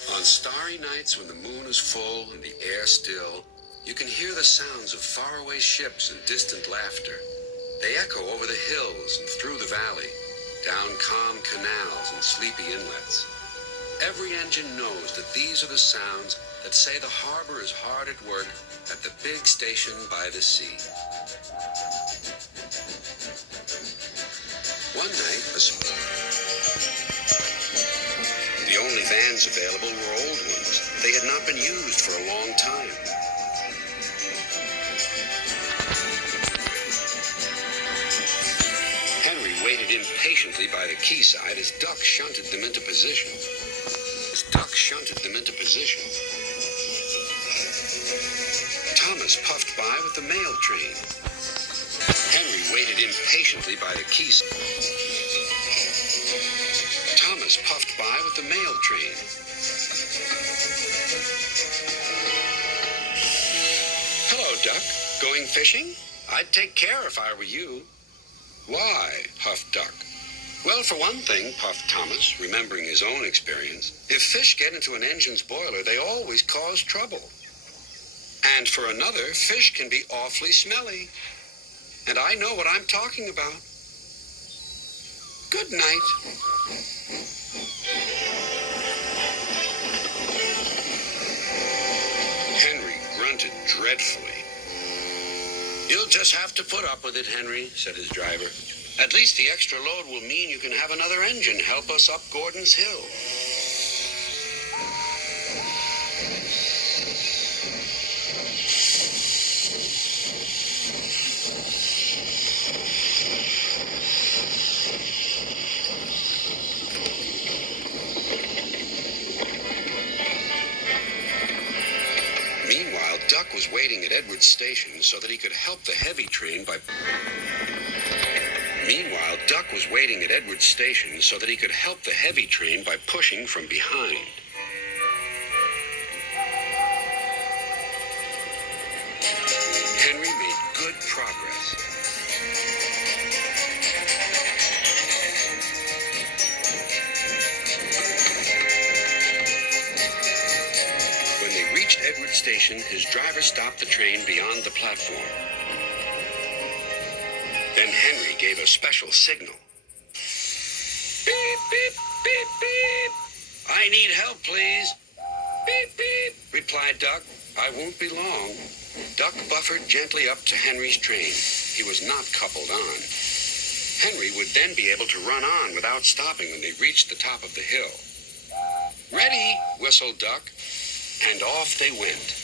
On starry nights when the moon is full and the air still, you can hear the sounds of faraway ships and distant laughter. They echo over the hills and through the valley, down calm canals and sleepy inlets. Every engine knows that these are the sounds that say the harbor is hard at work at the big station by the sea. One night, the only vans available were old ones. They had not been used for a long time. Henry waited impatiently by the quayside as Duck shunted them into position. Thomas puffed by with the mail train. Henry waited impatiently by the quayside. Thomas puffed by with the mail train. Hello, Duck. Going fishing? I'd take care if I were you. Why? Huffed Duck. Well, for one thing, puffed Thomas, remembering his own experience, if fish get into an engine's boiler, they always cause trouble. And for another, fish can be awfully smelly. And I know what I'm talking about. Good night. Henry grunted dreadfully. You'll just have to put up with it, Henry, said his driver. At least the extra load will mean you can have another engine help us up Gordon's Hill. Meanwhile, Duck was waiting at Edwards Station so that he could help the heavy train by pushing from behind. Henry made good progress. When they reached Edwards Station, his driver stopped the train beyond the platform. Then Henry gave a special signal. Beep, beep, beep, beep. I need help, please. Beep, beep, replied Duck. I won't be long. Duck buffered gently up to Henry's train. He was not coupled on. Henry would then be able to run on without stopping when they reached the top of the hill. Ready, whistled Duck, and off they went.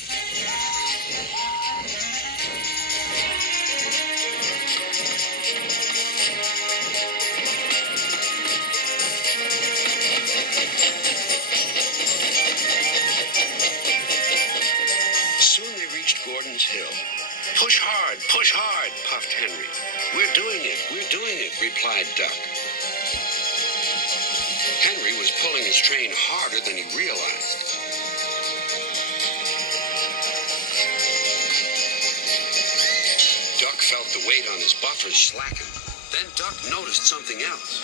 Soon they reached Gordon's Hill. Push hard, puffed Henry. We're doing it, replied Duck. Henry was pulling his train harder than he realized. Duck felt the weight on his buffers slacken. Then Duck noticed something else.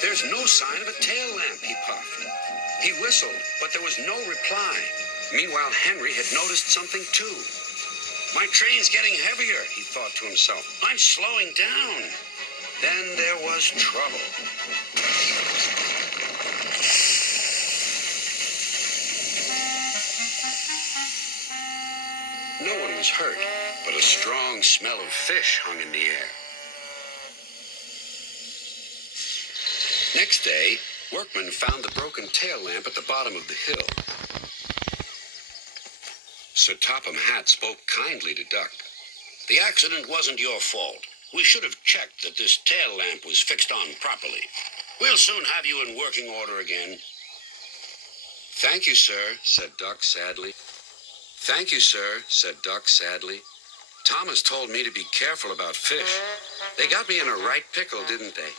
There's no sign of a tail lamp, he puffed. He whistled, but there was no reply. Meanwhile, Henry had noticed something too. My train's getting heavier, he thought to himself. I'm slowing down. Then there was trouble. No one was hurt, but a strong smell of fish hung in the air. Next day, workmen found the broken tail lamp at the bottom of the hill. Sir Topham Hatt spoke kindly to Duck. The accident wasn't your fault. We should have checked that this tail lamp was fixed on properly. We'll soon have you in working order again. Thank you, sir, said Duck sadly. Thomas told me to be careful about fish. They got me in a right pickle, didn't they?